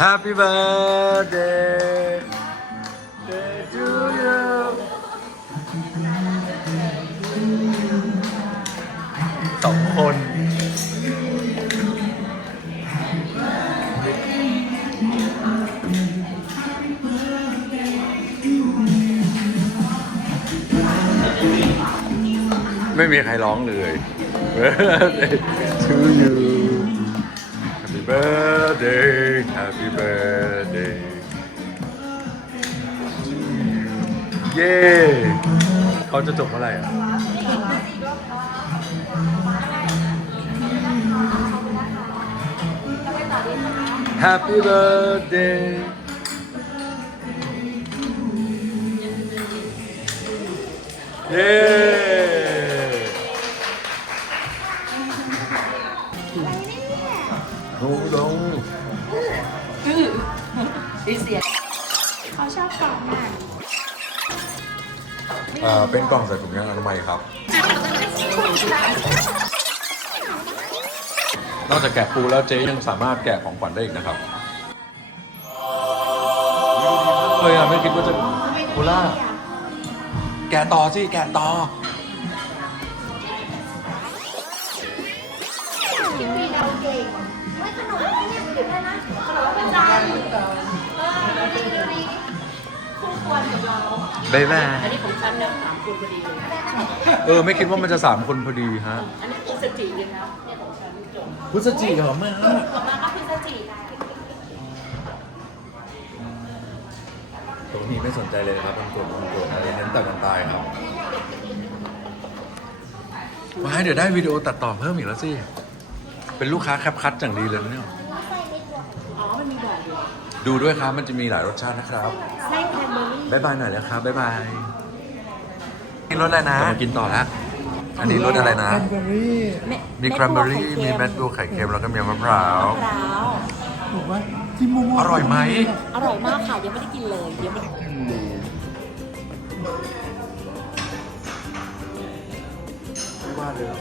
Happy birthday day to you สองคน ไม่มีใครร้องเลย Birthday to you Happy birthday Happy birthday to you เย้เขาจะจบเมื่อไหร่อ่ะ Happy birthday เย้ลงลง ดิเสียเขาชอบกล่องมากเอ่อเป็นกล่องใส่ถุงยางอนามัยครับ นอกจากแกะปูแล้วเจ๊ยังสามารถแกะของขวัญได้อีกนะครับเฮ้ยอะไม่คิดว่าจะปูล่า แกะต่อสิ แกะต่อ บเราบ๊ายบาย อันนี้ของฉันนะสามคนพอดีเลยเออ ไม่คิดว่ามันจะสามคนพอดีฮะ อันนี้พฤศจิกเลยนะเนี่ยของฉันจบพฤศจิกเหรอแม่ต่อมาก็พิซซ่าจีได้ตรงนี้ไม่สนใจเลยนะครับเป็นกลุ่มเป็นกลุ่มอะไรเน้นแต่กันตายครับว้ายเดี๋ยวได้วิดีโอตัดต่อเพิ่มอีกแล้วสิ เป็นลูกค้าแคปคัดอย่างดีเลยนะเนี่ย อ๋อ มันมีแบบอยู่ ดูด้วยครับ มันจะมีหลายรสชาตินะครับไส้แคนเบอรี่บ๊ายบายหน่อยแล้วครับบ๊ายบายนี่รสอะไรนะมากินต่อแล้วอันนี้รสอะไรนะมีแครนเบอรี่ มีแมดดูไข่เค็มแล้วก็มีมะพร้าว มะพร้าวบอกว่าที่โมโมอร่อยไหม อร่อยมากค่ะยังไม่ได้กินเลยยังไม่ได้กินไม่ว่าเลย